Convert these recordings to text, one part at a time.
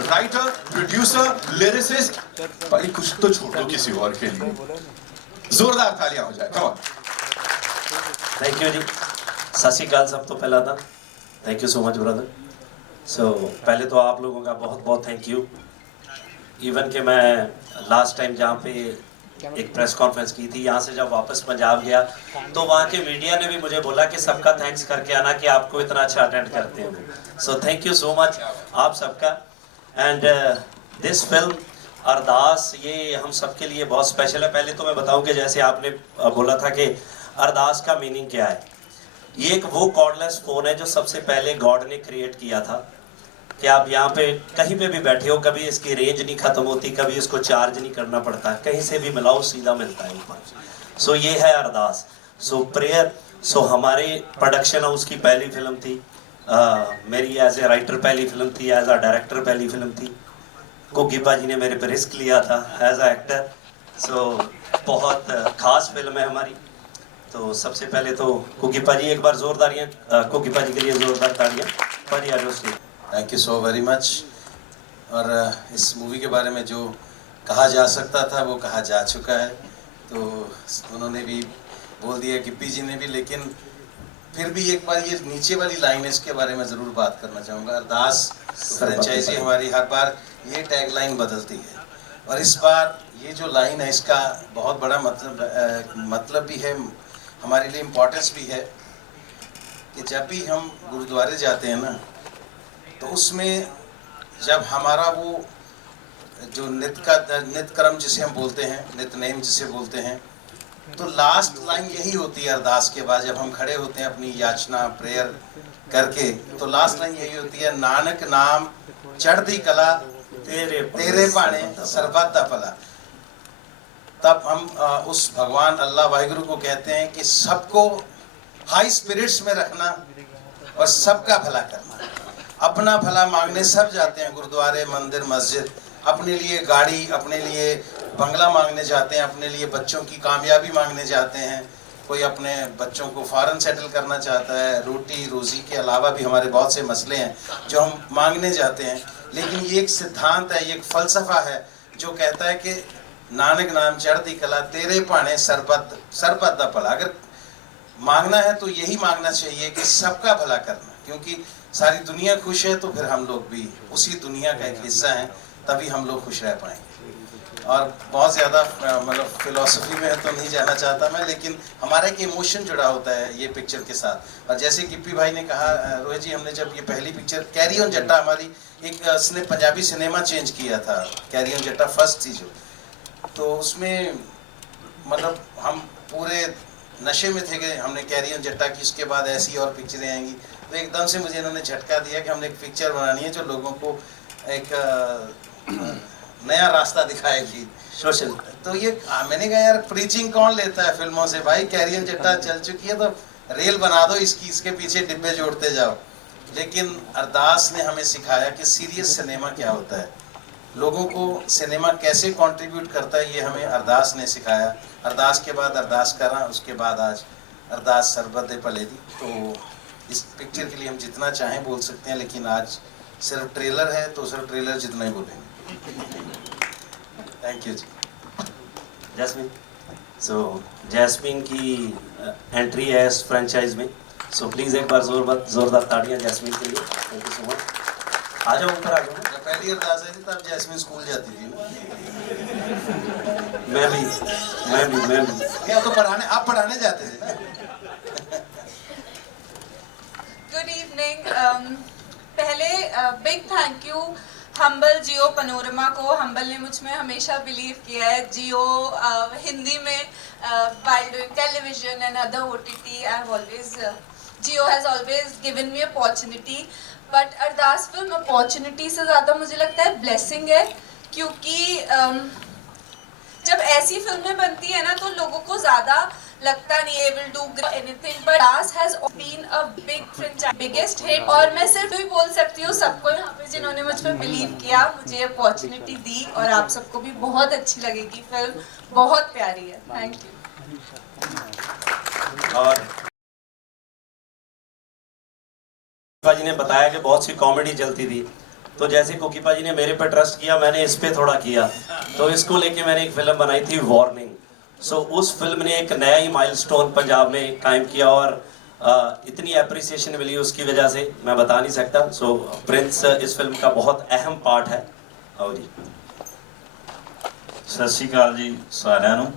Writer, producer, lyricist, भाई कुछ तो छोड़ दो किसी और के लिए। जोरदार तालियां हो जाए, come on. Thank you ji, सत श्री अकाल सब तो पहला था। Thank you so much brother. So पहले तो आप लोगों का बहुत बहुत थैंक यू। इवन कि मैं लास्ट टाइम जहाँ पे एक प्रेस कॉन्फ्रेंस की थी, यहाँ से जब वापस पंजाब गया तो वहाँ के मीडिया ने भी मुझे बोला कि सबका थैंक्स करके आना कि आपको इतना अच्छा अटेंड करते हैं। So thank you so much आप सबका। एंड दिस फिल्म अरदास ये हम सबके लिए बहुत स्पेशल है। पहले तो मैं बताऊं कि जैसे आपने बोला था कि अरदास का मीनिंग क्या है। ये एक वो कॉर्डलेस फ़ोन है जो सबसे पहले गॉड ने क्रिएट किया था कि आप यहाँ पे कहीं पे भी बैठे हो, कभी इसकी रेंज नहीं ख़त्म होती, कभी इसको चार्ज नहीं करना पड़ता, कहीं से भी मिलाओ सीधा मिलता है ऊपर। सो ये है अरदास। सो प्रेयर। सो हमारे प्रोडक्शन हाउस की पहली फिल्म थी, मेरी एज ए राइटर पहली फिल्म थी, एज अ डायरेक्टर पहली फिल्म थी। कुकीपा जी ने मेरे पे रिस्क लिया था एज अ एक्टर। सो बहुत ख़ास फिल्म है हमारी। तो सबसे पहले तो कुकीपा जी एक बार जोरदारियाँ कुकीपा जी के लिए जोरदार तालियाँ। पाजी आ जाओ stage. Thank you so very much. और इस मूवी के बारे में जो कहा जा सकता था वो कहा जा चुका है, तो उन्होंने भी बोल दिया गिप्पी जी ने भी, लेकिन फिर भी एक बार ये नीचे वाली लाइन है इसके बारे में ज़रूर बात करना चाहूँगा। अरदास फ्रेंचाइजी हमारी हर बार ये टैग लाइन बदलती है, और इस बार ये जो लाइन है इसका बहुत बड़ा मतलब भी है, हमारे लिए इम्पोर्टेंस भी है कि जब भी हम गुरुद्वारे जाते हैं ना, तो उसमें जब हमारा वो जो नित्य कर्म जिसे हम बोलते हैं, नित्यनेम जिसे बोलते हैं, तो लास्ट लाइन यही होती है अरदास के बाद। जब हम खड़े होते हैं अपनी याचना प्रेयर करके, तो लास्ट लाइन यही होती है, नानक नाम चढ़ती कला तेरे पाने सरबत दा भला। तब हम उस भगवान अल्लाह वाहिगुरु को कहते हैं कि सबको हाई स्पिरिट्स में रखना और सबका भला करना। अपना भला मांगने सब जाते हैं गुरुद्वारे, मंदिर, मस्जिद, अपने लिए गाड़ी, अपने लिए बंगला मांगने जाते हैं, अपने लिए बच्चों की कामयाबी मांगने जाते हैं, कोई अपने बच्चों को फॉरेन सेटल करना चाहता है। रोटी रोज़ी के अलावा भी हमारे बहुत से मसले हैं जो हम मांगने जाते हैं। लेकिन ये एक सिद्धांत है, ये एक फ़लसफ़ा है जो कहता है कि नानक नाम चढ़ती कला तेरे पाने सरबत दा भला। अगर मांगना है तो यही मांगना चाहिए कि सबका भला करना, क्योंकि सारी दुनिया खुश है तो फिर हम लोग भी उसी दुनिया का एक हिस्सा हैं, तभी हम लोग खुश रह पाएंगे। और बहुत ज़्यादा मतलब फिलॉसफी में तो नहीं जाना चाहता मैं, लेकिन हमारा एक इमोशन जुड़ा होता है ये पिक्चर के साथ। और जैसे गिप्पी भाई ने कहा, रोहित जी, हमने जब ये पहली पिक्चर कैरी ऑन जट्टा हमारी एक इसने पंजाबी सिनेमा चेंज किया था, कैरी ऑन जट्टा फर्स्ट थी जो, तो उसमें मतलब हम पूरे नशे में थे कि हमने कैरी ऑन जट्टा की, उसके बाद ऐसी और पिक्चरें आएंगी। तो एकदम से मुझे इन्होंने झटका दिया कि हमने एक पिक्चर बनानी है जो लोगों को एक नया रास्ता दिखाएगी, सोशल। तो ये मैंने कहा यार प्रीचिंग कौन लेता है फिल्मों से, भाई कैरी ऑन जट्टा चल चुकी है तो रेल बना दो इसकी, इसके पीछे डिब्बे जोड़ते जाओ। लेकिन अरदास ने हमें सिखाया कि सीरियस सिनेमा क्या होता है, लोगों को सिनेमा कैसे कंट्रीब्यूट करता है, ये हमें अरदास ने सिखाया। अरदास के बाद अरदास करा, उसके बाद आज अरदास सरबत दे भले दी। तो इस पिक्चर के लिए हम जितना चाहें बोल सकते हैं, लेकिन आज सिर्फ ट्रेलर है तो सिर्फ ट्रेलर जितना ही बोलेंगे। Thank you ji. Jasmin. So Jasmin की एंट्री है इस फ्रेंचाइज में। सो प्लीज़ एक बार जोरदार ताड़ियाँ जैस्मिन के लिए। Thank you so much. आ जाओ ऊपर आ जाओ। जब पहली अरदास आई थी तब जैस्मिन स्कूल जाती थी ना। मैं भी क्या तो पढ़ाने, आप पढ़ाने जाते थे ना। Good evening. पहले big thank you Humble Jio Panorama को। हम्बल ने मुझ में हमेशा बिलीव किया है। जियो हिंदी में while doing television and other OTT, Jio has always given me opportunity, but Ardas film opportunity से ज़्यादा मुझे लगता है ब्लेसिंग है, क्योंकि जब ऐसी फिल्में बनती है ना तो लोगों को ज़्यादा लगता नहीं है will do anything, but Ardas has been a big franchise, biggest hit। और मैं सिर्फ भी बोल सकती हूँ सबको यहाँ पे जिन्होंने मुझ पर बिलीव किया, मुझे अपॉर्चुनिटी दी, और आप सबको भी बहुत अच्छी लगेगी फिल्म, बहुत प्यारी है। Thank you. और जी ने बताया कि बहुत सी कॉमेडी चलती थी, तो जैसे कोकीपा जी ने मेरे पे ट्रस्ट किया, मैंने इस पे थोड़ा किया, तो इसको लेके मैंने एक फिल्म बनाई थी वार्निंग। सो उस फिल्म ने एक नया ही माइलस्टोन पंजाब में कायम किया और इतनी अप्रिसिएशन मिली उसकी वजह से मैं बता नहीं सकता। सो प्रिंस इस फिल्म का बहुत अहम पार्ट है। और जी सत श्री अकाल जी सारिਆਂ ਨੂੰ।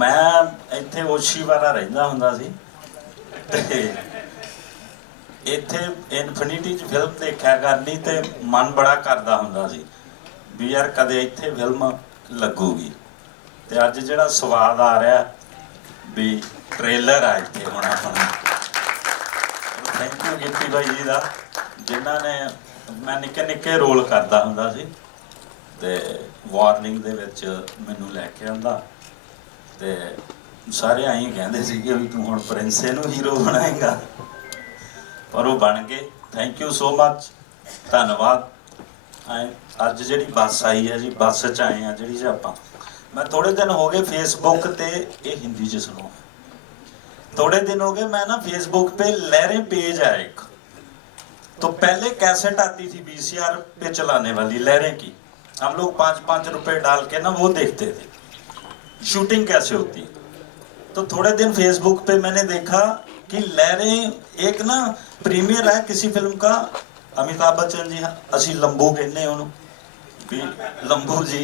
मैं ਇੱਥੇ ओशीवाला ਰਹਿੰਦਾ ਹੁੰਦਾ ਸੀ ਤੇ ਇੱਥੇ ਇਨਫਿਨਿਟੀ 'ਚ ਫਿਲਮ ਦੇਖਿਆ ਕਰਨੀ ਤੇ ਮਨ ਬੜਾ ਕਰਦਾ ਹੁੰਦਾ ਸੀ ਵੀ ਯਾਰ ਕਦੇ ਇੱਥੇ ਫਿਲਮ ਲੱਗੂਗੀ। ਤੇ ਅੱਜ ਜਿਹੜਾ ਸਵਾਦ ਆ ਰਿਹਾ ਵੀ ਟ੍ਰੇਲਰ ਆ ਇੱਥੇ ਹੁਣ ਆਪਣਾ। ਥੈਂਕ ਯੂ ਗਿੱਪੀ ਬਾਈ ਜੀ ਦਾ, ਜਿਨ੍ਹਾਂ ਨੇ ਮੈਂ ਨਿੱਕੇ ਨਿੱਕੇ ਰੋਲ ਕਰਦਾ ਹੁੰਦਾ ਸੀ ਤੇ ਵਾਰਨਿੰਗ ਦੇ ਵਿੱਚ ਮੈਨੂੰ ਲੈ ਕੇ ਆਂਦਾ ਤੇ ਸਾਰੇ ਆਈ ਕਹਿੰਦੇ ਸੀ ਕਿ ਵੀ ਤੂੰ ਹੁਣ ਪ੍ਰਿੰਸੇ ਨੂੰ ਹੀਰੋ ਬਣਾਏਗਾ, ਪਰ ਉਹ ਬਣ ਗਏ। ਥੈਂਕ ਯੂ ਸੋ ਮਚ, ਧੰਨਵਾਦ। ਅੱਜ ਜਿਹੜੀ ਬੱਸ ਆਈ ਹੈ ਜੀ, ਬੱਸ 'ਚ ਆਏ ਆ ਜਿਹੜੀ ਜੀ ਆਪਾਂ। मैं थोड़े दिन हो गए फेसबुक पे, ये हिंदी च सुनो, थोड़े दिन हो गए मैं ना फेसबुक पे लहरें पेज है एक, तो पहले कैसेट आती थी VCR पे चलाने वाली लहरें की, हम लोग 5-5 रुपए डाल के ना वो देखते थे शूटिंग कैसे होती है। तो थोड़े दिन फेसबुक पे मैंने देखा कि लहरें एक ना प्रीमियर है किसी फिल्म का, अमिताभ बच्चन जी, असी लंबू कहने उन्होंने, लंबू जी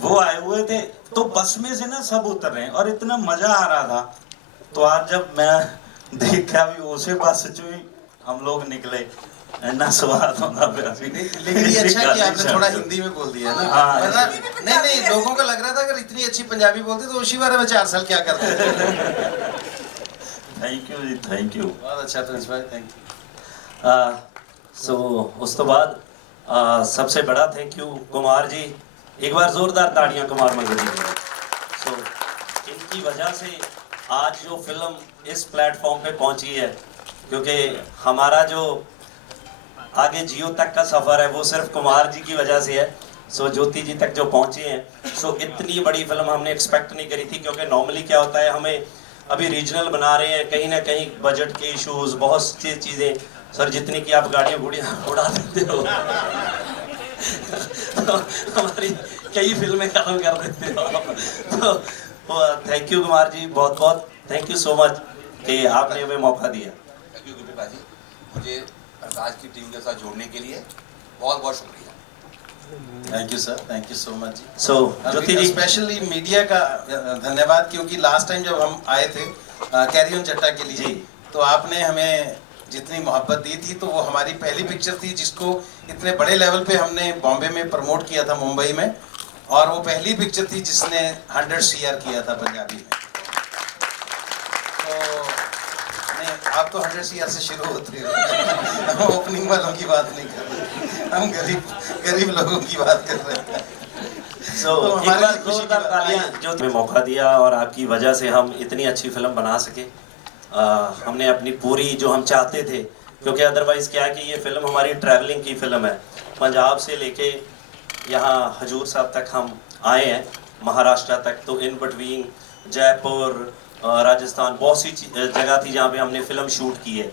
वो आए हुए थे, तो बस में से ना सब उतर रहे हैं और इतना मजा आ रहा था। तो आज जब मैं देखा भी उसे बस चो ही हम लोग निकले, इतना स्वाद होता पाया। लेकिन ये अच्छा कि आपने थोड़ा हिंदी में बोल दिया ना। हाँ, वरना नहीं लोगों को लग रहा था अगर इतनी अच्छी पंजाबी बोलते तो ओशीवाला में 4 साल क्या करते थे। Thank you ji, thank you. बहुत अच्छा प्रिंस भाई, थैंक यू। सो उस तो बाद सबसे बड़ा थैंक यू कुमार जी, एक बार जोरदार ताड़ियां कुमार मंगल जी के लिए। सो इनकी वजह से आज जो फिल्म इस प्लेटफॉर्म पे पहुंची है, क्योंकि हमारा जो आगे जियो तक का सफ़र है वो सिर्फ कुमार जी की वजह से है। सो ज्योति जी तक जो पहुंचे हैं, सो इतनी बड़ी फिल्म हमने एक्सपेक्ट नहीं करी थी, क्योंकि नॉर्मली क्या होता है, हमें अभी रीजनल बना रहे हैं, कहीं ना कहीं बजट के इश्यूज, बहुत सी चीज़ें, सर जितनी की आप गाड़ियाँ गुड़ियाँ उड़ा देते हो तो हमारी कई फिल्में खत्म कर देते हो। तो थैंक यू कुमार जी, बहुत बहुत थैंक यू सो मच कि आपने हमें मौका दिया। थैंक यू गिप्पी भाजी, मुझे राज की टीम के साथ जोड़ने के लिए बहुत बहुत शुक्रिया। Thank you sir, thank you so much ji. So Jyoti ji, specially media का धन्यवाद, क्योंकि लास्ट टाइम जब हम आए थे कैरी ऑन जट्टा के लिए, तो आपने हमें जितनी मोहब्बत दी थी, तो वो हमारी पहली पिक्चर थी जिसको इतने बड़े लेवल पे हमने बॉम्बे में प्रमोट किया था, मुंबई में, और वो पहली पिक्चर थी जिसने 100 CR किया था पंजाबी में। तो नहीं, आप तो 100 CR से शुरू होते हो हम ओपनिंग वालों की बात नहीं कर रहे, हम गरीब लोगों की बात कर रहे हैं। सो तो एक हमारे बार लिए खुशी की जोरदार बात तालियां है। जो हमें मौका दिया और आपकी वजह से हम इतनी अच्छी फिल्म बना सके। हमने अपनी पूरी जो हम चाहते थे, क्योंकि अदरवाइज़ क्या है कि ये फिल्म हमारी ट्रैवलिंग की फ़िल्म है, पंजाब से लेके यहाँ हजूर साहब तक हम आए हैं, महाराष्ट्र तक, तो इन बिटवीन जयपुर, राजस्थान, बहुत सी जगह थी जहाँ पे हमने फ़िल्म शूट की है।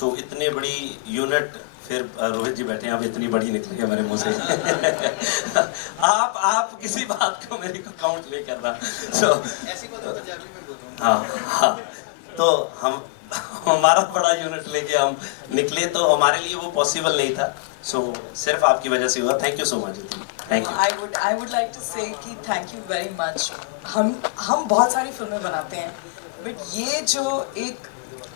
सो इतने बड़ी यूनिट, फिर रोहित जी बैठे हैं, अब इतनी बड़ी निकली है मेरे मुंह से आप किसी बात को मेरे को काउंट नहीं कर रहा। सो हाँ, तो हम हमारा बड़ा यूनिट लेके हम निकले, तो हमारे लिए वो पॉसिबल नहीं था। सो सिर्फ आपकी वजह से हुआ। Thank you so much. Thank you. I would like to say कि thank you very much। हम बहुत सारी फिल्में बनाते हैं, बट ये जो एक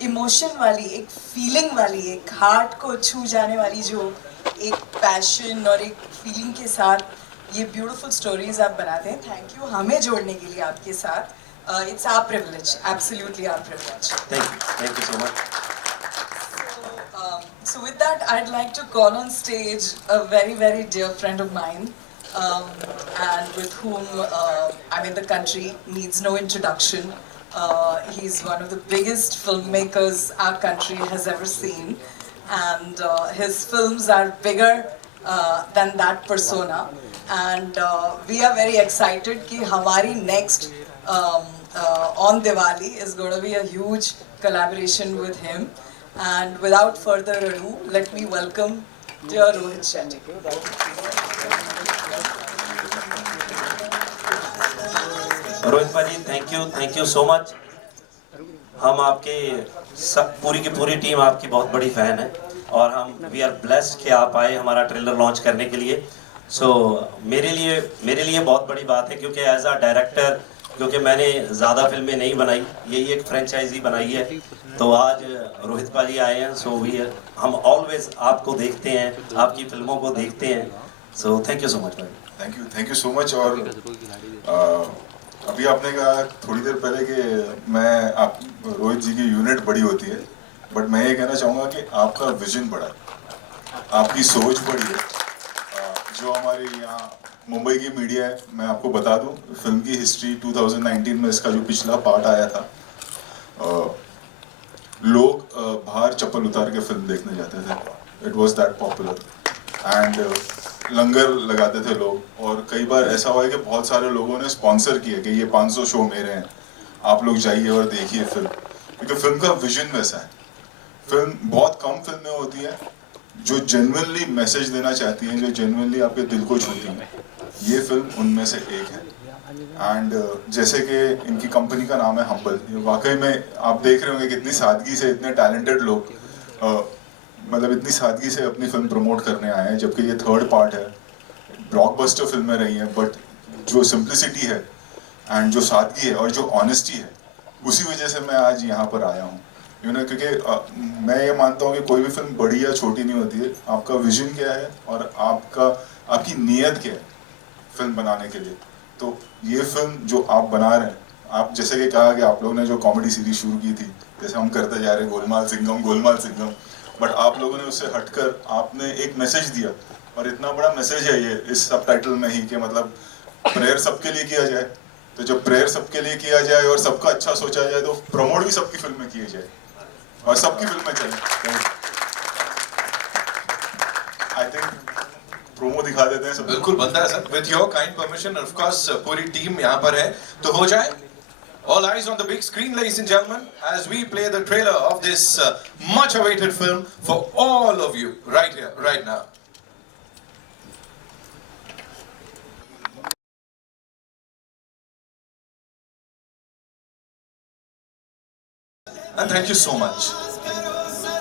इमोशन वाली, एक फीलिंग वाली, एक हार्ट को छू जाने वाली जो एक पैशन और एक फीलिंग के साथ ये ब्यूटीफुल स्टोरीज आप बनाते हैं, थैंक यू हमें जोड़ने के लिए आपके साथ। It's our privilege, absolutely our privilege. Thank you so much. So with that, I'd like to call on stage a very, very dear friend of mine, and with whom the country needs no introduction. He's one of the biggest filmmakers our country has ever seen, and his films are bigger than that persona. And we are very excited कि हमारी next on Diwali is going to be a huge collaboration with him. And without further ado, let me welcome Dear Rohit Shetty. Rohit भाजी, thank you so much. हम आपके सब पूरी की पूरी team आपकी बहुत बड़ी फैन है और हम वी आर ब्लेस्ड कि आप आए हमारा ट्रेलर लॉन्च करने के लिए। सो मेरे लिए बहुत बड़ी बात है क्योंकि एज अ डायरेक्टर, क्योंकि मैंने ज़्यादा फिल्में नहीं बनाई, यही एक फ्रेंचाइजी बनाई है, तो आज रोहित भाजी आए हैं। सो हम ऑलवेज आपको देखते हैं, आपकी फिल्मों को देखते हैं। So thank you so much भाई। Thank you so much. और अभी आपने कहा थोड़ी देर पहले कि मैं आप रोहित जी की यूनिट बड़ी होती है, बट मैं ये कहना चाहूँगा कि आपका विजन बड़ा है, आपकी सोच बड़ी है। जो हमारे यहाँ मुंबई की मीडिया है, मैं आपको बता दूं फिल्म की हिस्ट्री 2019 में इसका जो पिछला पार्ट आया था, लोग बाहर चप्पल उतार के फिल्म देखने जाते थे। It was that popular and लंगर लगाते थे लोग, और कई बार ऐसा हुआ है कि बहुत सारे लोगों ने स्पॉन्सर किया कि ये 500 शो मेरे हैं, आप लोग जाइए और देखिए फिल्म, क्योंकि फिल्म का विजन वैसा है। फिल्म बहुत कम फिल्में होती हैं जो जेन्युइनली मैसेज देना चाहती हैं, जो जेन्युइनली आपके दिल को छूती हैं। ये फिल्म उनमें से एक है। एंड जैसे कि इनकी कंपनी का नाम है हम्बल, वाकई में आप देख रहे होंगे कितनी सादगी से इतने टैलेंटेड लोग मतलब इतनी सादगी से अपनी फिल्म प्रमोट करने आए हैं, जबकि ये थर्ड पार्ट है। ब्लॉकबस्टर फिल्में रही हैं, बट जो सिंप्लिसिटी है एंड जो सादगी है और जो ऑनेस्टी है, उसी वजह से मैं आज यहाँ पर आया हूँ। क्योंकि मैं ये मानता हूँ कि कोई भी फिल्म बड़ी या छोटी नहीं होती है, आपका विजन क्या है और आपकी नीयत क्या है फिल्म बनाने के लिए। तो ये फिल्म जो आप बना रहे हैं, आप जैसे कि कहा कि आप लोगों ने जो कॉमेडी सीरीज शुरू की थी, जैसे हम करते जा रहे हैं गोलमाल सिंघम, बट आप लोगों ने उससे हटकर आपने एक मैसेज दिया, और इतना बड़ा मैसेज है ये इस सबटाइटल में ही कि मतलब प्रेयर सबके लिए किया जाए। तो जब प्रेयर सबके लिए किया जाए और सबका अच्छा सोचा जाए, तो प्रमोट भी सबकी फिल्म में किया जाए और सबकी फिल्म में चले। आई थिंक प्रोमो दिखा देते हैं सब। बिल्कुल बनता है sir, with your kind permission. Of course पूरी टीम यहाँ पर है, तो हो जाए। All eyes on the big screen, ladies and gentlemen, as we play the trailer of this much awaited film for all of you right here, right now. And thank you so much.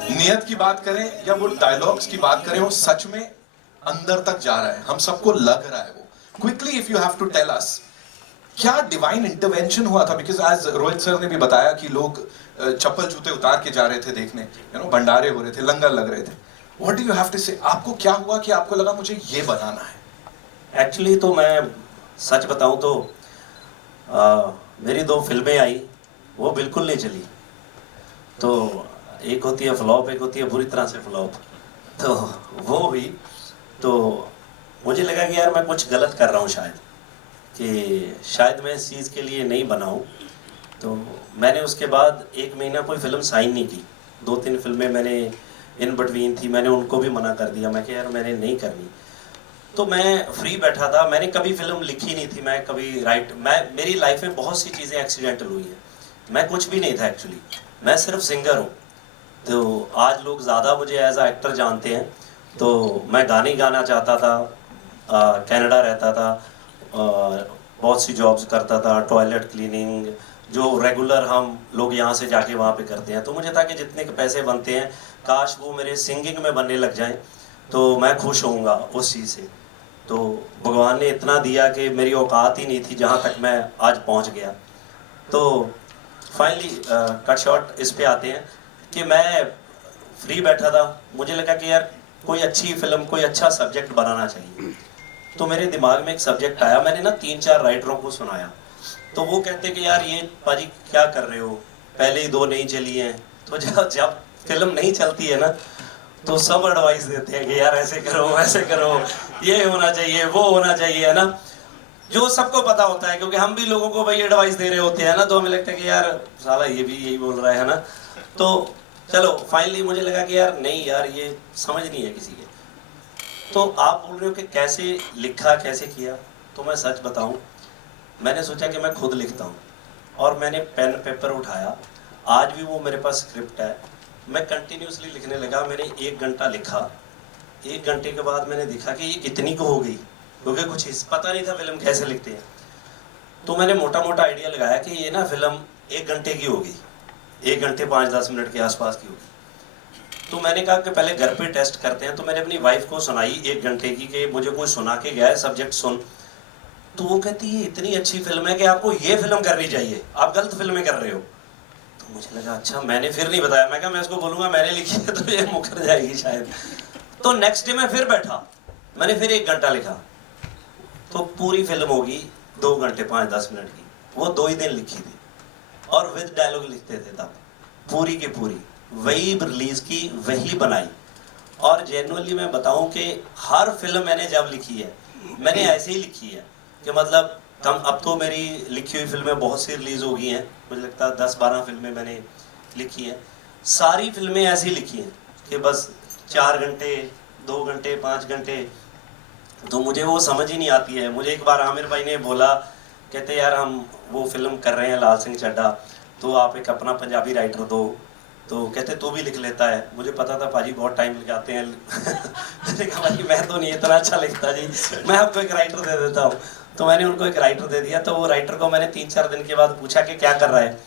नियत की बात करें या वो dialogues की बात करें, वो सच में अंदर तक जा रहा है, हम सबको लग रहा है वो। Quickly, if you have to tell us, क्या डिवाइन इंटरवेंशन हुआ था? बिकॉज आज रोहित सर ने भी बताया कि लोग चप्पल जूते उतार के जा रहे थे देखने, भंडारे हो रहे थे, लंगर लग रहे थे। What do you have to say? आपको क्या हुआ कि आपको लगा मुझे ये बनाना है? एक्चुअली तो मैं सच बताऊं तो मेरी 2 फिल्में आई, वो बिल्कुल नहीं चली। तो एक होती है फ्लॉप, एक होती है बुरी तरह से फ्लॉप। तो वो हुई, तो मुझे लगा कि यार मैं कुछ गलत कर रहा हूँ शायद मैं इस चीज़ के लिए नहीं बना हूँ। तो मैंने उसके बाद 1 महीना कोई फिल्म साइन नहीं की। 2-3 फिल्में मैंने इन बिटवीन थी, मैंने उनको भी मना कर दिया। मैं कि यार मैंने नहीं करनी। तो मैं फ्री बैठा था, मैंने कभी फिल्म लिखी नहीं थी, मैं कभी मेरी लाइफ में बहुत सी चीज़ें एक्सीडेंटल हुई है। मैं कुछ भी नहीं था एक्चुअली, मैं सिर्फ सिंगर हूँ। तो आज लोग ज़्यादा मुझे एज अ एक्टर जानते हैं। तो मैं गाने गाना चाहता था, कनाडा रहता था, बहुत सी जॉब्स करता था, टॉयलेट क्लीनिंग, जो रेगुलर हम लोग यहाँ से जाके वहाँ पे करते हैं। तो मुझे था कि जितने के पैसे बनते हैं, काश वो मेरे सिंगिंग में बनने लग जाएं, तो मैं खुश होऊंगा उस चीज़ से। तो भगवान ने इतना दिया कि मेरी औकात ही नहीं थी जहाँ तक मैं आज पहुँच गया। तो फाइनली कट शॉर्ट इस पे आते हैं कि मैं फ्री बैठा था, मुझे लगा कि यार कोई अच्छी फिल्म, कोई अच्छा सब्जेक्ट बनाना चाहिए। तो मेरे दिमाग में एक सब्जेक्ट आया, मैंने ना 3-4 राइटरों को सुनाया। तो वो कहते कि यार ये पाजी क्या कर रहे हो, पहले ही 2 नहीं चली हैं। तो जब फिल्म नहीं चलती है ना, तो सब एडवाइस देते हैं कि यार ऐसे करो, वैसे करो, ये होना चाहिए, वो होना चाहिए, है ना, जो सबको पता होता है, क्योंकि हम भी लोगों को भाई एडवाइस दे रहे होते हैं ना। तो हमें लगता है कि यार साला ये भी यही बोल रहा है ना। तो चलो फाइनली मुझे लगा कि यार नहीं यार, ये समझ नहीं है किसी के। तो आप बोल रहे हो कि कैसे लिखा, कैसे किया, तो मैं सच बताऊं, मैंने सोचा कि मैं खुद लिखता हूं, और मैंने पेन पेपर उठाया। आज भी वो मेरे पास स्क्रिप्ट है, मैं कंटिन्यूसली लिखने लगा। मैंने 1 घंटा लिखा, 1 घंटे के बाद मैंने देखा कि ये कितनी को हो गई, क्योंकि कुछ पता नहीं था फिल्म कैसे लिखते हैं। तो मैंने मोटा मोटा आइडिया लगाया कि ये ना फिल्म 1 घंटे की होगी, 1 घंटे 5-10 मिनट के आसपास की होगी। तो मैंने कहा कि पहले घर पे टेस्ट करते हैं। तो मैंने अपनी वाइफ को सुनाई 1 घंटे की कि मुझे कोई सुना के गया है, सब्जेक्ट सुन। तो वो कहती है इतनी अच्छी फिल्म है कि आपको ये फिल्म करनी चाहिए, आप गलत फिल्में कर रहे हो। तो मुझे लगा अच्छा, मैंने फिर नहीं बताया। मैं कहा मैं इसको बोलूँगा मैंने लिखी है तो ये मुकर जाएगी शायद। तो नेक्स्ट डे मैं फिर बैठा, मैंने फिर 1 घंटा लिखा, तो पूरी फिल्म होगी 2 घंटे 5-10 मिनट की। वो 2 ही दिन लिखी थी और विद डायलॉग लिखते थे तब, पूरी की पूरी वही रिलीज की, वही बनाई। और जेन्युइनली मैं बताऊं कि हर फिल्म मैंने जब लिखी है मैंने ऐसे ही लिखी है कि मतलब कम, अब तो मेरी लिखी हुई फिल्में बहुत सी रिलीज हो गई हैं, मुझे लगता है 10-12 फिल्में मैंने लिखी हैं। सारी फिल्में ऐसी लिखी हैं कि बस 4 घंटे 2 घंटे 5 घंटे, तो मुझे वो समझ ही नहीं आती है। मुझे एक बार आमिर भाई ने बोला, कहते यार हम वो फिल्म कर रहे हैं लाल सिंह चड्ढा, तो आप एक अपना पंजाबी राइटर दो। तो कहते तू भी लिख लेता है। मुझे पता था भाजी बहुत टाइम लगाते हैं मैंने कहा भाजी मैं तो नहीं इतना अच्छा लिखता जी, मैं आपको एक राइटर दे देता हूँ। तो मैंने उनको एक राइटर दे दिया। तो वो राइटर को मैंने 3-4 दिन के बाद पूछा कि क्या कर रहा है।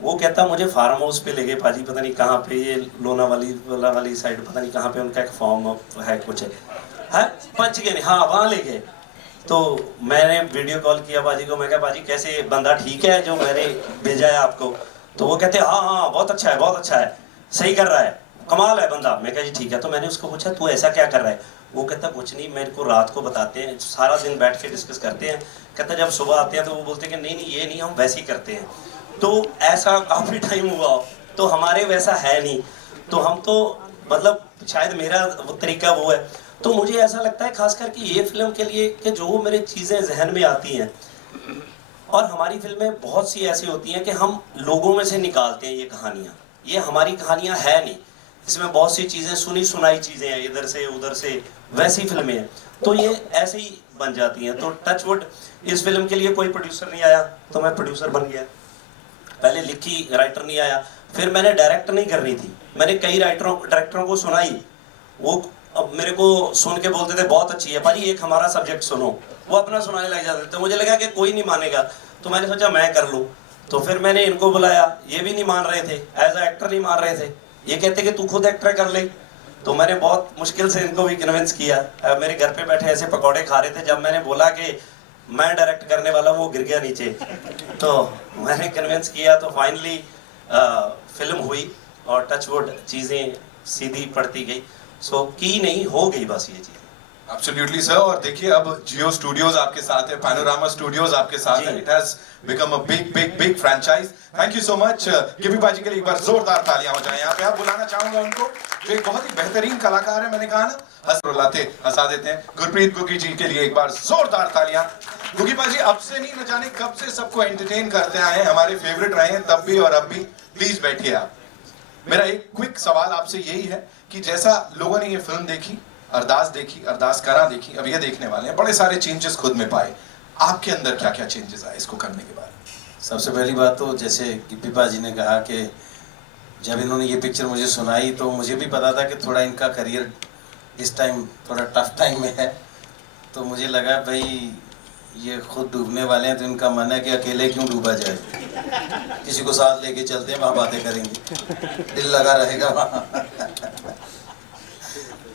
वो कहता मुझे फार्म हाउस पे ले गए भाजी, पता नहीं कहाँ पे, ये लोनावाली वाली साइड, पता नहीं कहाँ पे उनका एक फार्म है कुछ है, पंचगनी, हाँ वहाँ ले गए। तो मैंने वीडियो कॉल किया बाजी को, मैं कहा बाजी कैसे, बंदा ठीक है जो मैंने भेजा है आपको? तो वो कहते हाँ हाँ बहुत अच्छा है, बहुत अच्छा है, सही कर रहा है, कमाल है बंदा। मैं कहा जी ठीक है। तो मैंने उसको पूछा तू ऐसा क्या कर रहा है? वो कहता कुछ नहीं, मेरे को रात को बताते हैं, सारा दिन बैठ के डिस्कस करते हैं। कहता जब सुबह आते हैं तो वो बोलते हैं कि नहीं नहीं ये नहीं, हम वैसे ही करते हैं। तो ऐसा काफ़ी टाइम हुआ, तो हमारे वैसा है नहीं, तो हम तो मतलब शायद मेरा वो तरीका वो है। तो मुझे ऐसा लगता है खासकर कि ये फिल्म के लिए कि जो मेरी चीज़ें जहन में आती हैं, और हमारी फिल्में बहुत सी ऐसी होती हैं कि हम लोगों में से निकालते हैं ये कहानियाँ, ये हमारी कहानियाँ है नहीं, इसमें बहुत सी चीज़ें सुनी सुनाई चीज़ें हैं, इधर से उधर से, वैसी फिल्में हैं, तो ये ऐसे ही बन जाती हैं। तो टचवुड इस फिल्म के लिए कोई प्रोड्यूसर नहीं आया, तो मैं प्रोड्यूसर बन गया। पहले लिखी, राइटर नहीं आया, फिर मैंने डायरेक्ट नहीं करनी थी, मैंने कई डायरेक्टरों को सुनाई। वो अब मेरे को सुन के बोलते थे बहुत अच्छी है भाजी, एक हमारा सब्जेक्ट सुनो, वो अपना सुनाने लग जाते थे। तो मुझे लगा कि कोई नहीं मानेगा, तो मैंने सोचा मैं कर लूँ। तो फिर मैंने इनको बुलाया, ये भी नहीं मान रहे थे, एज अ एक्टर नहीं मान रहे थे, ये कहते कि तू खुद एक्टर कर ले। तो मैंने बहुत मुश्किल से इनको भी कन्विंस किया। मेरे घर पे बैठे ऐसे पकौड़े खा रहे थे, जब मैंने बोला कि मैं डायरेक्ट करने वाला, वो गिर गया नीचे। तो मैंने कन्विंस किया, तो फाइनली फिल्म हुई और टचवुड चीज़ें सीधी पड़ती गई। सो की नहीं हो गई बस ये चीज़। Absolutely sir, और देखिए अब जियो स्टूडियोज आपके साथ है, पैनोरामा स्टूडियोज आपके साथ है, it has become a big franchise. Thank you so much. Gippy बाजी के लिए एक बार जोरदार तालियां हो जाएं। यहाँ पे आप बुलाना चाहूंगा उनको, जो एक बहुत ही बेहतरीन कलाकार है, मैंने कहा ना हंसा देते हैं। गुरप्रीत गुगी जी के लिए एक बार जोरदार तालियां। गुगी बाजी अब से नहीं, न जाने कब से सबको एंटरटेन करते आए हैं, हमारे फेवरेट रहे हैं तब भी और अब भी। प्लीज बैठिए आप। मेरा एक क्विक सवाल आपसे यही है कि जैसा लोगों ने ये फिल्म देखी, अरदास देखी, अरदास करा देखी, अब ये देखने वाले हैं, बड़े सारे चेंजेस खुद में पाए, आपके अंदर क्या क्या चेंजेस आए इसको करने के बाद? सबसे पहली बात तो जैसे गिप्पी जी ने कहा कि जब इन्होंने ये पिक्चर मुझे सुनाई तो मुझे भी पता था कि थोड़ा इनका करियर इस टाइम थोड़ा टफ टाइम में है। तो मुझे लगा भाई ये खुद डूबने वाले हैं, तो इनका मन है कि अकेले क्यों डूबा जाए, किसी को साथ लेके चलते हैं, वहाँ बातें करेंगे, दिल लगा रहेगा वहाँ।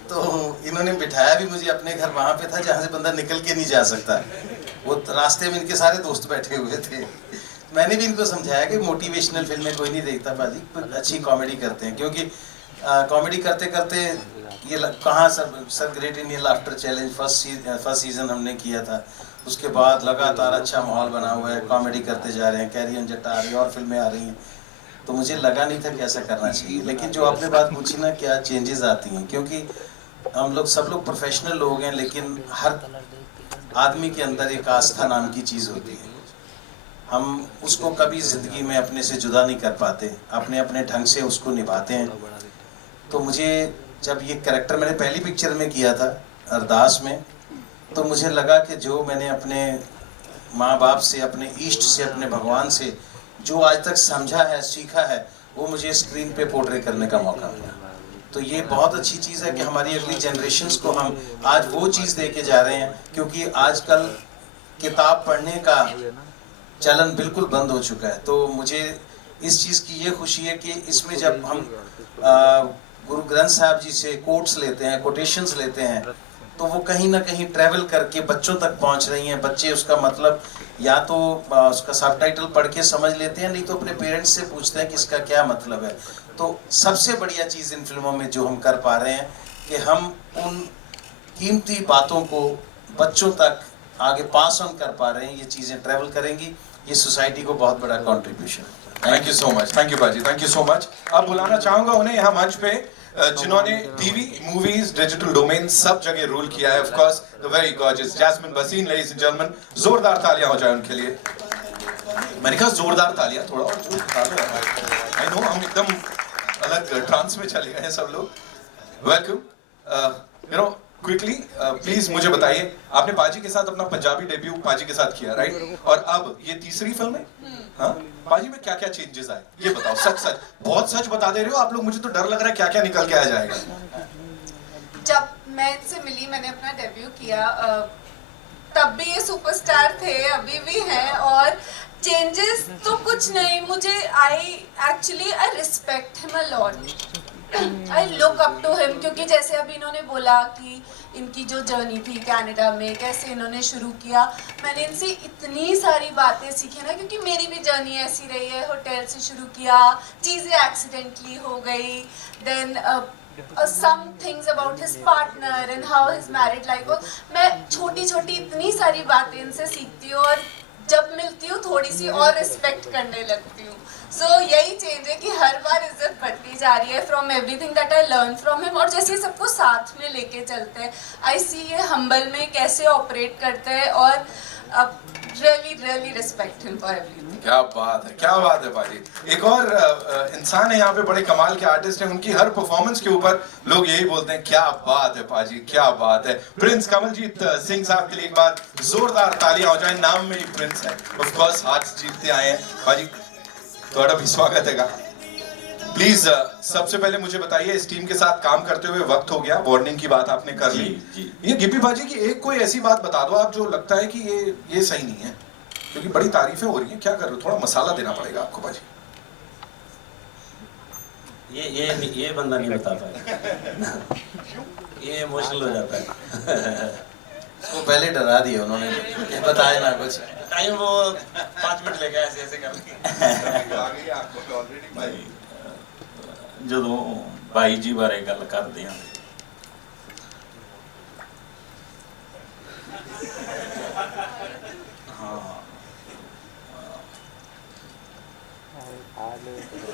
तो इन्होंने बिठाया भी मुझे अपने घर, वहाँ पे था जहाँ से बंदा निकल के नहीं जा सकता। वो रास्ते में इनके सारे दोस्त बैठे हुए थे। मैंने भी इनको समझाया कि मोटिवेशनल फिल्में कोई नहीं देखता बाजी, अच्छी कॉमेडी करते हैं, क्योंकि कॉमेडी करते करते ये कहाँ sir great Indian laughter challenge first season हमने किया था, उसके बाद लगातार अच्छा माहौल बना हुआ है, कॉमेडी करते जा रहे हैं, कैरी ऑन जट्टा आ रही है और फिल्में आ रही हैं। तो मुझे लगा नहीं था कि ऐसा करना चाहिए। लेकिन जो आपने बात पूछी ना क्या चेंजेस आती हैं, क्योंकि हम लोग सब लोग प्रोफेशनल लोग हैं, लेकिन हर आदमी के अंदर एक आस्था नाम की चीज़ होती है, हम उसको कभी ज़िंदगी में अपने से जुदा नहीं कर पाते, अपने अपने ढंग से उसको निभाते हैं। तो मुझे जब ये कैरेक्टर मैंने पहली पिक्चर में किया था अरदास में, तो मुझे लगा कि जो मैंने अपने माँ बाप से, अपने इष्ट से, अपने भगवान से जो आज तक समझा है, सीखा है, वो मुझे स्क्रीन पे पोर्ट्रे करने का मौका मिला। तो ये बहुत अच्छी चीज़ है कि हमारी अगली जनरेशन्स को हम आज वो चीज़ दे के जा रहे हैं, क्योंकि आजकल किताब पढ़ने का चलन बिल्कुल बंद हो चुका है। तो मुझे इस चीज़ की ये खुशी है कि इसमें जब हम गुरु ग्रंथ साहब जी से कोट्स लेते हैं, कोटेशंस लेते हैं, तो वो कहीं ना कहीं ट्रैवल करके बच्चों तक पहुंच रही हैं। बच्चे उसका मतलब या तो उसका सबटाइटल पढ़ के समझ लेते हैं, नहीं तो अपने पेरेंट्स से पूछते हैं कि इसका क्या मतलब है। तो सबसे बढ़िया चीज़ इन फिल्मों में जो हम कर पा रहे हैं कि हम उन कीमती बातों को बच्चों तक आगे पास ऑन कर पा रहे हैं। ये चीज़ें ट्रैवल करेंगी, ये सोसाइटी को बहुत बड़ा कंट्रीब्यूशन है। Thank you so much, thank you बाजी, थैंक यू सो मच। अब बुलाना चाहूंगा उन्हें यहाँ मंच पे जिन्होंने टीवी, मूवीज, डिजिटल डोमेन सब जगह रूल किया है। Of course the very gorgeous Jasmin Bhasin, ladies and gentleman, जोरदार तालियां हो जाए उनके लिए। मैंने कहा जोरदार तालियां, थोड़ा और जोर बता दो। आई नो हम एकदम अलग ट्रांस में चले गए हैं सब लोग। Welcome. You know quickly please मुझे बताइए, आपने पाजी के साथ अपना पंजाबी डेब्यू पाजी के साथ किया, राइट? और अब ये तीसरी फिल्म है। हाँ, पाजी में क्या क्या चेंजेस आए ये बताओ, सच सच, बहुत सच बता दे रहे हो आप लोग, मुझे तो डर लग रहा है क्या क्या निकल के आ जाएगा। जब मैं इनसे मिली, मैंने अपना डेब्यू किया, तब भी ये सुपरस्टार थे, अभी भी हैं। और चेंजेस तो कुछ नहीं, मुझे I respect him a lot, I look up to him, क्योंकि जैसे अभी इन्होंने बोला कि इनकी जो जर्नी थी कनाडा में, कैसे इन्होंने शुरू किया, मैंने इनसे इतनी सारी बातें सीखी ना, क्योंकि मेरी भी जर्नी ऐसी रही है। होटल से शुरू किया, चीज़ें एक्सीडेंटली हो गई, then some things about his partner and how his married life was। मैं छोटी छोटी इतनी सारी बातें इनसे सीखती हूँ, और जब मिलती हूँ थोड़ी सी और रिस्पेक्ट करने लगती हूँ। सो यही चेंज है कि हर बार इज्जत बढ़ती जा रही है from everything that I learn from him. और जैसे सबको साथ में लेके चलते हैं, आई सी ये हम्बल में कैसे ऑपरेट करते हैं, और अब really respect him for everything. क्या बात है, क्या बात है बाजी। एक और इंसान है यहाँ पे, बड़े कमाल के आर्टिस्ट हैं, उनकी हर परफॉर्मेंस के ऊपर लोग यही बोलते हैं क्या बात है पाजी, क्या बात है। प्रिंस कमलजीत सिंह साहब के लिए एक बार जोरदार तालियां हो जाए, नाम में ही प्रिंस है, ऑफ कोर्स हाथ जीतते आए हैं। बाजी थोड़ा भी स्वागत है। प्लीज सबसे पहले मुझे बताइए, इस टीम के साथ काम करते हुए वक्त हो गया, वार्निंग की बात आपने कर ली जी। ये गिप्पी बाजी की एक कोई ऐसी बात बता दो आप जो लगता है कि ये सही नहीं है, क्योंकि बड़ी तारीफें हो रही हैं, क्या कर रहे हो, थोड़ा मसाला देना पड़ेगा आपको बाजी। ये बंदा नहीं बता पाएगा, ये मुश्किल हो जाता है। उसको पहले डरा दिया उन्होंने, बताया ना कुछ। टाइम वो 5 मिनट लेके ऐसे ऐसे कर ਜਦੋਂ ਬਾਈ ਜੀ ਬਾਰੇ ਗੱਲ ਕਰਦੇ ਹਾਂ,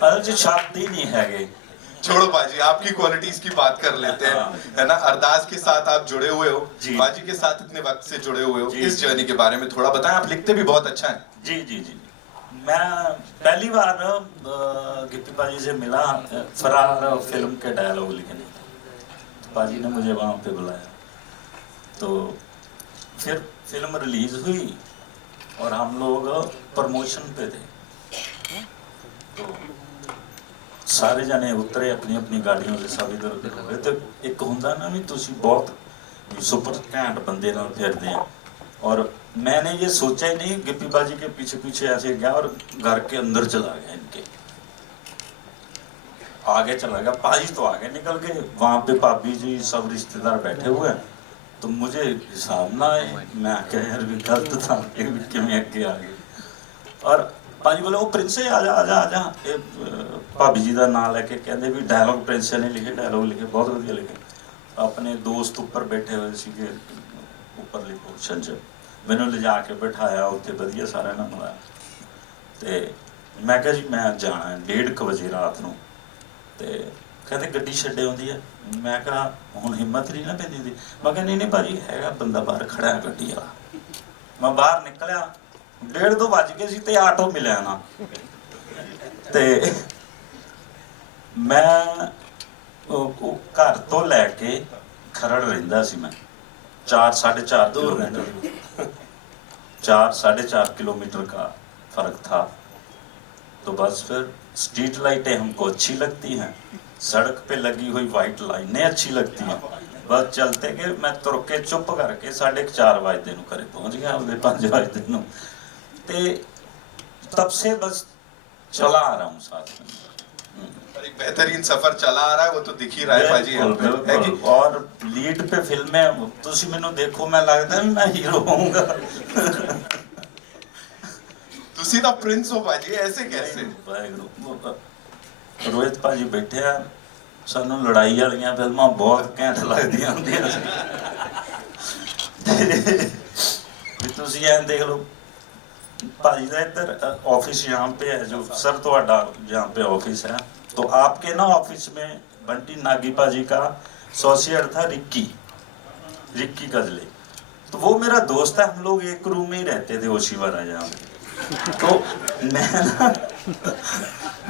अरे जी शब्द ही नहीं है। छोड़ो बाजी, आपकी क्वालिटीज की बात कर लेते हैं, है ना। अरदास के साथ आप जुड़े हुए हो, बाजी के साथ इतने वक्त से जुड़े हुए हो, इस जर्नी के बारे में थोड़ा बताएं। आप लिखते भी बहुत अच्छा है। जी जी जी, मैं पहली बार गिप्पी बाजी से मिला फरार फिल्म के डायलॉग लिखने, तो बाजी ने मुझे वहाँ पे बुलाया, तो फिर फिल्म रिलीज हुई और हम लोग प्रमोशन पे थे, तो सारे जने उतरे अपनी अपनी गाड़ियों से, सब इधर उधर हो गए। तो एक होंदा ना भी तुसी बहुत सुपर घैंट बंदे नाल फिरदे हैं, और मैंने ये सोचा ही नहीं, गिप्पी बाजी के पीछे पीछे ऐसे गया और घर के अंदर चला गया, इनके आगे चला गया। पाजी तो आगे निकल गए, वहाँ पे भाभी जी सब रिश्तेदार बैठे हुए हैं, तो मुझे हिसाब ना आए, मैं क्या यार भी गलत था कि मैं आगे आ गए। और भाजी बोले वो प्रिंसे आजा आजा आजा, भाभी जी का नाम लैके कहते भी डायलॉग प्रिंसे ने लिखे, डायलॉग लिखे, बहुत वधिया लिखे। अपने दोस्त ऊपर बैठे हुए थे उपरली पोर्शन च, मैंने ले जाके बैठाया उत्ते, वधिया सारे ने मिलाया, तो मैं कहा जी मैं जाना है 1:30 बजे रात को, तो कहते गड्डी छड्डे आउंदी है। मैं कहा हुण हिम्मत नहीं ना पैंदी थी, मैं कहा नहीं भाजी हैगा बंदा बाहर खड़ा है गड्डी वाला। मैं बाहर निकलिया, 1:30 बज गए सी ते आटो मिलिया ना, ते मैं घर तो लैके खरड़ रहिंदा सी, मैं 4-4.5 किलोमीटर 4-4.5 किलोमीटर का फर्क था। तो बस फिर स्ट्रीट लाइटें हमको अच्छी लगती हैं, सड़क पे लगी हुई वाइट लाइनें अच्छी लगती हैं, बस चलते के मैं तुर के चुप करके 4:30 बजे ਨੂੰ ਘਰੇ पहुंच गया, ਉਹਦੇ 5 बजे ਨੂੰ, ਤੇ तब से बस चला आ रहा हूँ साथ में। और एक बेहतरीन सफर चला आ रहा है, वो तो दिख ही रहा है भाजी यहाँ पे, है कि? और लीड पे फिल्में ਤੁਸੀਂ ਮੈਨੂੰ ਦੇਖੋ, मैं लगता भी मैं हीरो होऊंगा। तुसी तो प्रिंस हो भाजी, ऐसे कैसे? रोहित भाजी बैठे आ, सानू लड़ाई वालियां फिल्मां बहुत घैंट लगदियां ਹੁੰਦੀਆਂ ਸੀ, भी तुसी ऐ देख लो भाजी का इधर ऑफिस यहाँ पे है, जो सर ਤੁਹਾਡਾ यहाँ पे ऑफिस है, तो आपके ना ऑफिस में बंटी नागी भाजी का एसोसिएट था रिक्की गजले, तो वो मेरा दोस्त है, हम लोग एक रूम में ही रहते थे ओशीवारा जहाँ पे, तो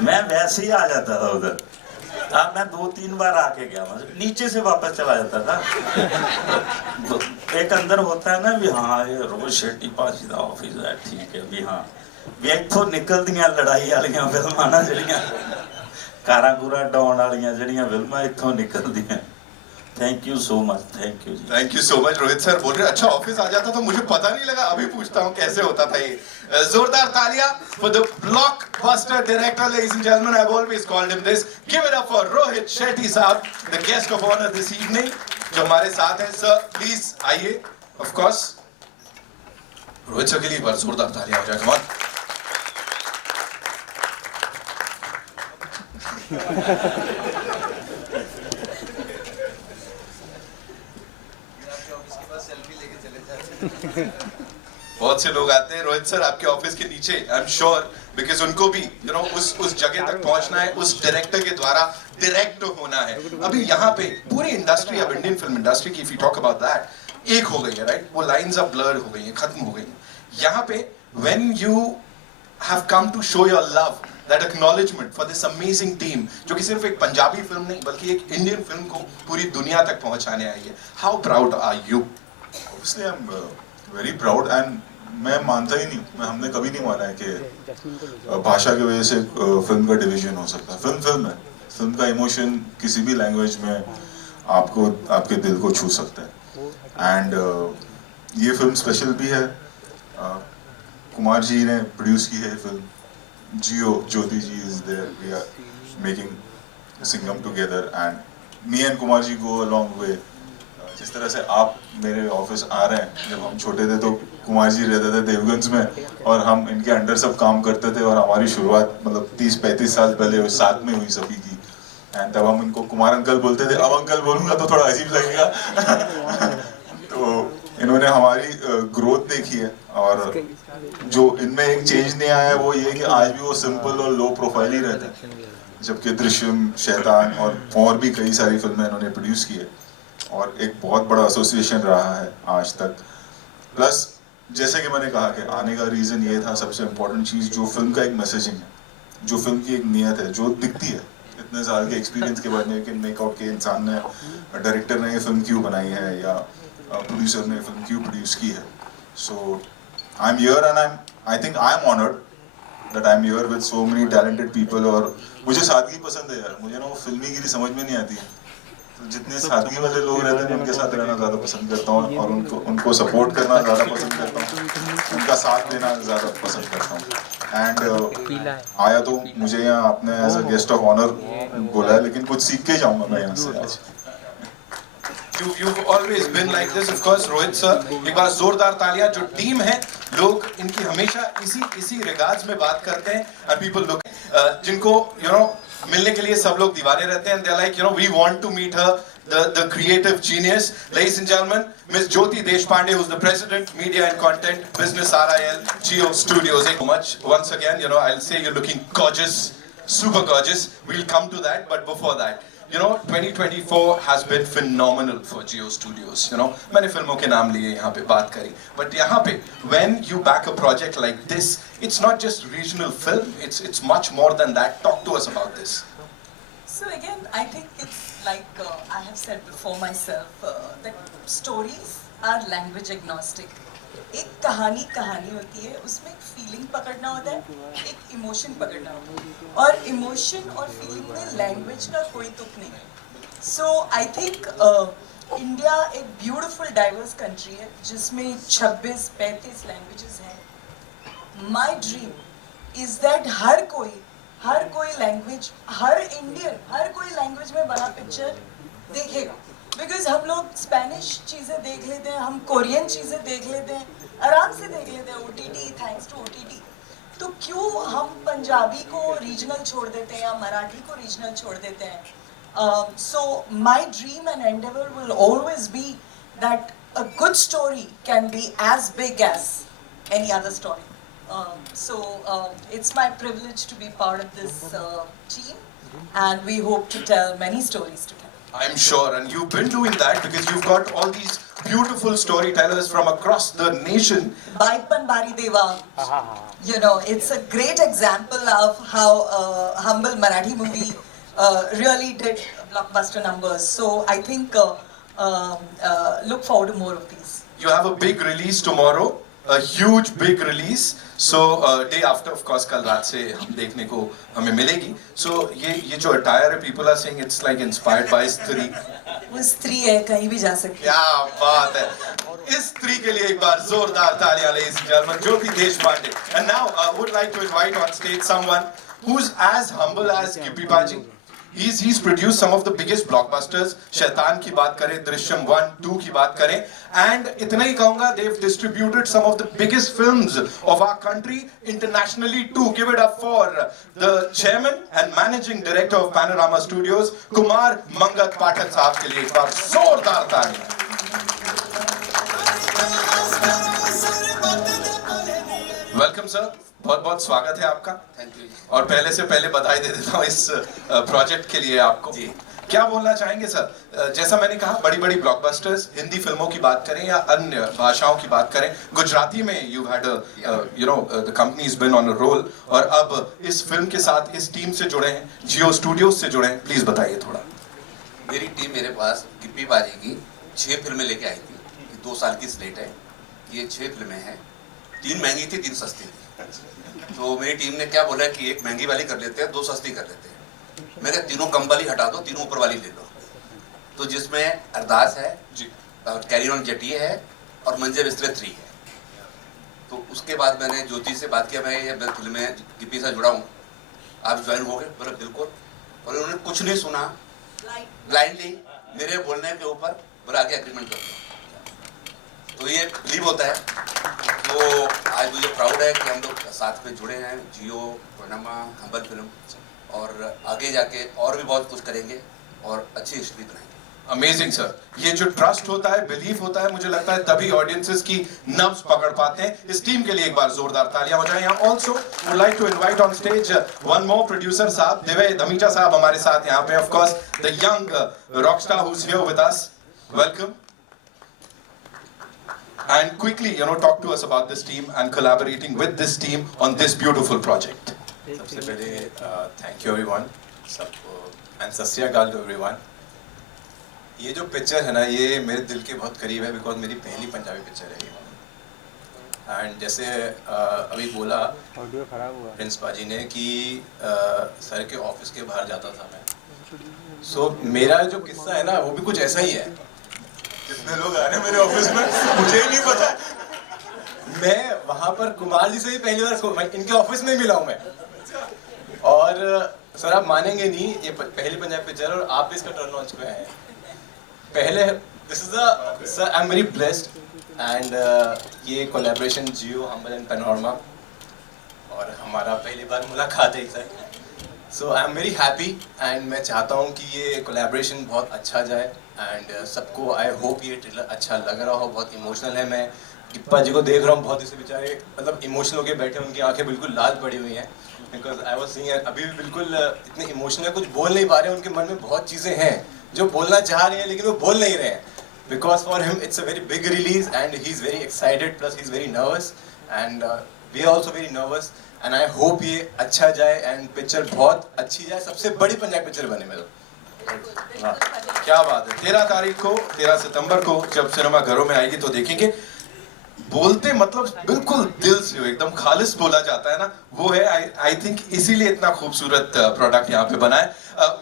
मैं वैसे ही आ जाता था उधर। अब मैं 2-3 बार आके गया, मतलब नीचे से वापस चला जाता था। तो एक अंदर होता है ना भी हाँ ये रोज शेट्टी भाजी का ऑफिस है, ठीक है भी, हाँ भी इत्थों निकलदियां लड़ाई वालियां फिल्मां ना जड़ियां कारा कूरा डाउन वालियां जड़ियां फिल्मां इत्थों निकलदियां। Thank you so much, thank you ji. Thank you so much. Rohit sir बोल रहे अच्छा ऑफिस आ जाता तो मुझे पता नहीं लगा, अभी पूछता हूँ कैसे होता था ये। जोरदार तालियां for the blockbuster director, ladies and gentleman, I have always called him this. Give it up for Rohit Shetty साहब, the guest of honour this evening, जो हमारे साथ हैं। सर प्लीज आइए। ऑफ कोर्स रोहित सर के लिए एक बार जोरदार तालियां हो जाए, कमाल। बहुत से लोग आते हैं रोहित सर आपके ऑफिस के नीचे, आई एम श्योर, बिकॉज उनको भी यू नो उस जगह तक पहुंचना है, उस डायरेक्टर के द्वारा डायरेक्ट होना है। अभी यहाँ पे पूरी इंडस्ट्री, अब इंडियन फिल्म इंडस्ट्री की if you talk about that, एक हो गई है, राइट? वो लाइंस अब ब्लर हो गई हैं, खत्म हो गई हैं। यहाँ पे when you have come to show your love, that acknowledgement for this amazing team, जो कि सिर्फ एक पंजाबी फिल्म नहीं बल्कि एक इंडियन फिल्म को पूरी दुनिया तक पहुंचाने आई है, how proud are you? Obviously I'm very proud, and मैं मानता ही नहीं, हमने कभी नहीं माना है कि भाषा की वजह से फिल्म का डिवीजन हो सकता है। फिल्म है, फिल्म का इमोशन किसी भी लैंग्वेज में आपको आपके दिल को छू सकता है। एंड ये फिल्म स्पेशल भी है, कुमार जी ने प्रोड्यूस की है film, Jio Jyoti ji is there, we are making Singham together, and me and Kumar ji go a long way. जिस तरह से आप मेरे ऑफिस आ रहे हैं, जब हम छोटे थे तो कुमार जी रहते थे देवगंज में और हम इनके अंडर सब काम करते थे, और हमारी शुरुआत मतलब 30-35 साल पहले साथ में हुई सभी की। एंड तब हम इनको कुमार अंकल बोलते थे, अब अंकल बोलूंगा तो थोड़ा अजीब लगेगा। तो इन्होंने हमारी ग्रोथ देखी है, और जो इनमें एक चेंज नहीं आया है वो ये कि आज भी वो सिंपल और लो प्रोफाइल ही रहते हैं, जबकि दृश्यम, शैतान और भी कई सारी फिल्में इन्होंने प्रोड्यूस की है, और एक बहुत बड़ा एसोसिएशन रहा है आज तक। प्लस जैसे कि मैंने कहा कि आने का रीज़न ये था, सबसे इम्पोर्टेंट चीज़ जो फिल्म का एक मैसेजिंग है, जो फिल्म की एक नीयत है, जो दिखती है इतने साल के एक्सपीरियंस के बाद में कि मेकआउट के इंसान ने, डायरेक्टर ने ये फिल्म क्यों बनाई है या प्रोड्यूसर ने फिल्म क्यों प्रोड्यूस की है। So I am here and I think I am honoured that I am here with so many talented people. और मुझे सादगी पसंद है यार, मुझे ना वो फिल्मीगिरी समझ में नहीं आती है, तो जितने सादगी वाले लोग रहते हैं उनके साथ रहना ज़्यादा पसंद करता हूँ, और उनको सपोर्ट करना ज़्यादा पसंद करता हूँ, उनका साथ देना ज़्यादा पसंद करता हूँ। एंड आया तो मुझे यहाँ आपने as a guest of honour बोला है, लेकिन कुछ सीख के जाऊँगा मैं यहाँ से आज। You've always been like this, of course, Rohit sir. एक बार जोरदार तालियां। जो टीम है, लोग इनकी हमेशा इसी रिगार्ड्स में बात करते हैं, and people look, जिनको you know मिलने के लिए सब लोग दीवाने रहते हैं, and they're like, you know, we want to meet her, the creative genius. Ladies and gentlemen, Miss Jyoti Deshpande, who's the president, media and content, business RIL, Geo Studios. Thank you so much. Once again, you know, I'll say you're looking gorgeous, super gorgeous. We'll come to that, but before that, you know, 2024 has been phenomenal for Geo Studios. You know, मैंने फिल्मों के नाम लिए यहाँ पे बात करी, but यहाँ पे when you back a project like this, it's not just regional film. It's much more than that. Talk to us about this. So again, I think it's like I have said before myself that stories are language agnostic. एक कहानी होती है, उसमें एक feeling पकड़ना होता है, एक इमोशन पकड़ना होता है, और इमोशन और फीलिंग में लैंग्वेज का कोई तुक नहीं है. सो आई थिंक इंडिया एक ब्यूटीफुल डाइवर्स कंट्री है जिसमें 26-35 लैंग्वेजेस हैं. माई ड्रीम इज दैट हर कोई लैंग्वेज, हर इंडियन हर कोई लैंग्वेज में बना पिक्चर देखेगा. बिकॉज हम लोग स्पेनिश चीज़ें देख लेते हैं, हम कोरियन चीज़ें देख लेते हैं, आराम से देख लेते हैं OTT, थैंक्स टू OTT. तो क्यों हम पंजाबी को रीजनल छोड़ देते हैं या मराठी को रीजनल छोड़ देते हैं? So my dream and endeavor will always be that a good story can be as big as any other story. It's my privilege to be part of this team, and we hope to tell many stories together. I'm sure, and you've been doing that because you've got all these beautiful storytellers from across the nation. Baipan Bari Deva, you know, it's a great example of how humble Marathi movie really did blockbuster numbers. So I think look forward to more of these. You have a big release tomorrow, a huge big release. So day after, of course, कल रात से हम देखने को हमें मिलेगी. So ये जो attire है, people are saying it's like inspired by स्त्री. वो स्त्री है, कहीं भी जा सकती है. क्या बात है. इस स्त्री के लिए एक बार जोरदार तालियां ladies and gentlemen, Jyoti Deshpande. And now I would like to invite on stage someone who's as humble as Gippy Baji. He's produced some of the biggest blockbusters. शैतान की बात करें, दृश्यम 1, 2 की बात करें, and इतना ही कहूँगा, they've distributed some of the biggest films of our country internationally too. Give it up for the chairman and managing director of Panorama Studios, Kumar Mangat Pathak साहब के लिए एक बार जोरदार तालियां. Welcome sir. बहुत बहुत स्वागत है आपका. Thank you. और पहले से पहले बधाई दे देता हूँ इस प्रोजेक्ट के लिए आपको. जी. क्या बोलना चाहेंगे सर? जैसा मैंने कहा, बड़ी बड़ी ब्लॉकबस्टर्स, हिंदी फिल्मों की बात करें या अन्य भाषाओं की बात करें, गुजराती में you had the company is been on a roll, और अब इस फिल्म के साथ इस टीम से जुड़े हैं, जियो स्टूडियोज से जुड़े हैं. प्लीज बताइए थोड़ा. मेरी टीम मेरे पास गिप्पी बाजी की 6 फिल्में लेके आई थी. 2 साल की स्लेट है. ये 6 फिल्में हैं. 3 महंगी थी, 3 सस्ती थी. तो मेरी टीम ने क्या बोला कि एक महंगी वाली कर लेते हैं, 2 सस्ती कर लेते हैं. मैं कहा तीनों कम वाली हटा दो, तीनों ऊपर वाली ले लो. तो जिसमें अरदास है जी, कैरी ऑन जटिया है, और मंजे बिस्तरे 3 है. तो उसके बाद मैंने ज्योति से बात किया, मैं ये फिल्म में गिप्पी से जुड़ा हूँ, आप ज्वाइन हो गए? बोला बिल्कुल. और उन्होंने कुछ नहीं सुना, ब्लाइंडली मेरे बोलने के ऊपर बोला आगे एग्रीमेंट कर दो. तो ये बिलीव होता है. तो आज मुझे प्राउड है कि हम लोग साथ में जुड़े हैं, जियो, पैनोरमा, हम्बल फिल्म, और आगे जाके और भी बहुत कुछ करेंगे और अच्छी हिस्ट्री बनाएंगे. Amazing sir. ये जो ट्रस्ट होता है, बिलीफ होता है, मुझे लगता है तभी ऑडियंसेस की नब्ज पकड़ पाते हैं. इस टीम के लिए एक बार जोरदार तालियां हो जाएं. Also would like to invite on stage one more producer साहब, दिव्य धमीजा साहब हमारे साथ यहाँ पे. Of course the young rockstar who is here with us. Welcome. And quickly, talk to us about this team and collaborating with this team on this beautiful project. सबसे पहले thank you everyone, सबको, and सत श्री अकाल to everyone. ये जो picture है ना, ये मेरे दिल के बहुत करीब है, बिकॉज मेरी पहली पंजाबी पिक्चर है ये. एंड जैसे अभी बोला प्रिंस बाजी ने कि सर के ऑफिस के बाहर जाता था मैं. सो मेरा जो किस्सा है ना, वो भी कुछ ऐसा ही है. कितने लोग आ रहे हैं मेरे ऑफिस में, मुझे ही नहीं पता. मैं वहाँ पर कुमार जी से भी पहली बार इनके ऑफिस में मिला हूँ मैं. और सर आप मानेंगे नहीं, ये पहली पंजाबी पिक्चर और आप भी इसका टर्न लॉन्च पे हैं. पहले this is a sir, I am very blessed, and ये collaboration Jio, Humble and Panorama, और हमारा पहली बार मुलाकात है sir. So I am very happy, and मैं चाहता हूँ कि ये कोलैबोरेशन बहुत अच्छा जाए, एंड सबको आई होप ये ट्रेलर अच्छा लग रहा हो. बहुत इमोशनल है. मैं गिप्पा जी को देख रहा हूँ, बहुत ऐसे बेचारे मतलब इमोशनल होकर बैठे, उनकी आंखें बिल्कुल लाल पड़ी हुई हैं, बिकॉज आई वाज सीइंग अभी भी बिल्कुल इतने इमोशनल है, कुछ बोल नहीं पा रहे हैं. उनके मन में बहुत चीज़ें हैं जो बोलना चाह रहे हैं, लेकिन वो बोल नहीं रहे हैं, because for him it's a very big release, and he is very excited, plus he is very nervous, and we are also very nervous. And I hope ये अच्छा जाए एंड पिक्चर बहुत अच्छी जाए, सबसे बड़ी पंजाबी पिक्चर बने मेरे. क्या बात है. 13 तारीख को, 13 सितंबर को जब सिनेमा घरों में आएगी तो देखेंगे. बोलते मतलब बिल्कुल दिल से हो, एकदम खालिस बोला जाता है ना, वो है। आई थिंक इसीलिए इतना खूबसूरत प्रोडक्ट यहाँ पे बना है।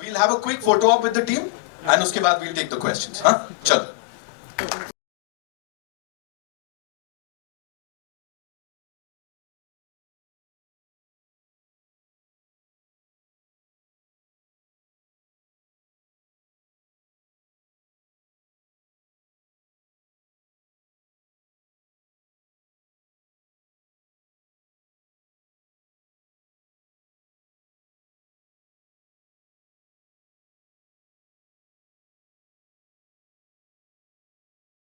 We'll have a quick photo op with the team and उसके बाद वील टेक द क्वेश्चंस। हाँ चलो।